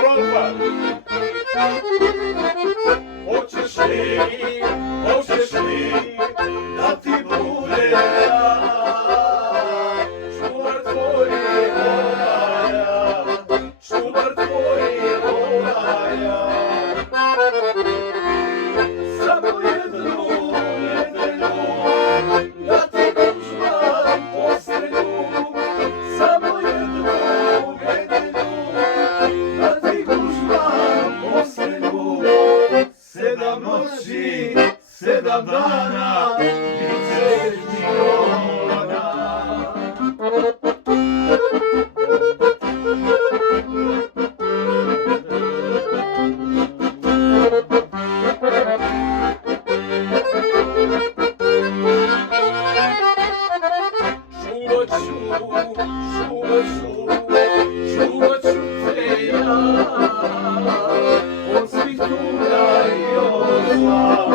Proba! Hoćeš li da ti bude ja, čuvar tvojih ovaja, čuvar tvojih ovaja. Samo jednu nedelju da ti kućvam postelju, samo jednu nedelju da ti kućvam postelju. 7 noći, 7 dana, bit ćeš mi ona. Čuvat ću te ja, od svih tuga i od zla,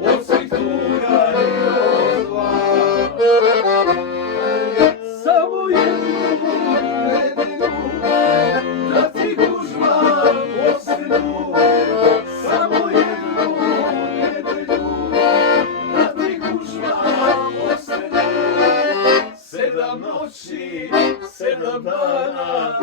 od svih tuga i od zla. Samo jednu nedelju da ti kućvam postelju, samo jednu nedelju da ti kućvam postelju. 7 noći, 7 dana,